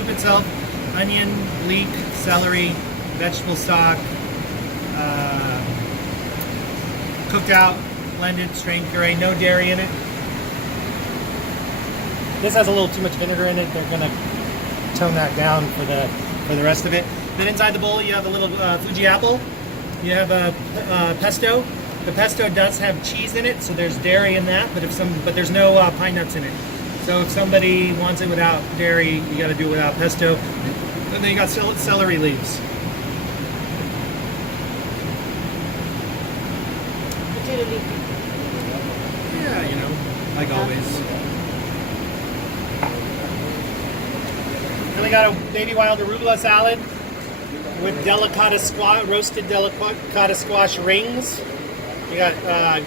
soup itself: onion, leek, celery, vegetable stock, cooked out, blended, strained puree, no dairy in it. This has a little too much vinegar in it. They're gonna tone that down for the rest of it. Then inside the bowl you have a little Fuji apple. You have a pesto. The pesto does have cheese in it, so there's dairy in that, but there's no pine nuts in it. So if somebody wants it without dairy, you got to do it without pesto. And then you got celery leaves. Yeah, you know, like always. Then we got a baby wild arugula salad with roasted delicata squash rings. You got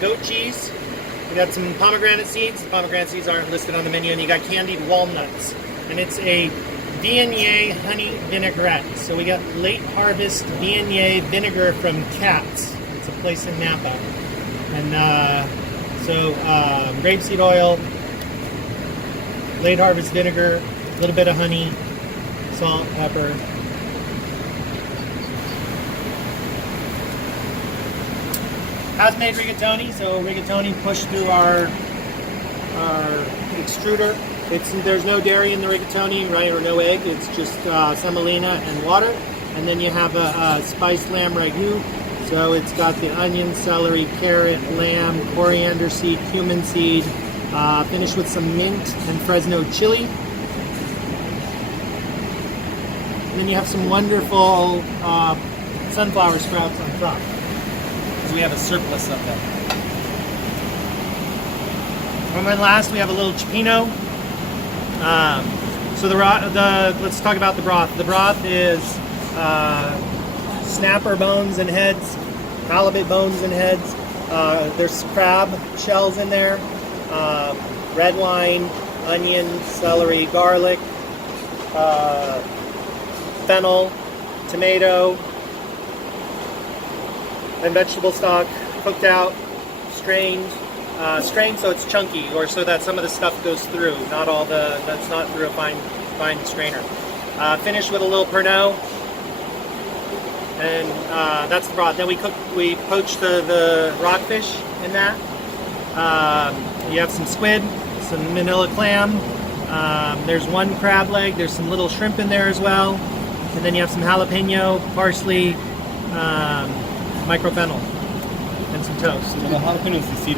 goat cheese. You got some pomegranate seeds. The pomegranate seeds aren't listed on the menu, and you got candied walnuts. And it's a Viognier honey vinaigrette. So we got late harvest Viognier vinegar from Katz. It's a place in Napa. And grapeseed oil, late harvest vinegar, a little bit of honey, salt, pepper. House-made rigatoni. So rigatoni pushed through our extruder. There's no dairy in the rigatoni, right, or no egg. It's just semolina and water. And then you have a spiced lamb ragu. So it's got the onion, celery, carrot, lamb, coriander seed, cumin seed, finished with some mint and Fresno chili. And then you have some wonderful sunflower sprouts on top, because we have a surplus of them. And then last we have a little cioppino. Let's talk about the broth. The broth is snapper bones and heads, halibut bones and heads. There's crab shells in there, red wine, onion, celery, garlic, fennel, tomato, and vegetable stock, cooked out, strained so it's chunky, or so that some of the stuff goes through. That's not through a fine strainer. Finished with a little Pernod, and that's the broth. Then we poached the rockfish in that. You have some squid, some manila clam. There's one crab leg. There's some little shrimp in there as well. And then you have some jalapeno, parsley, microfennel, and some toast. So the jalapeno is seeded?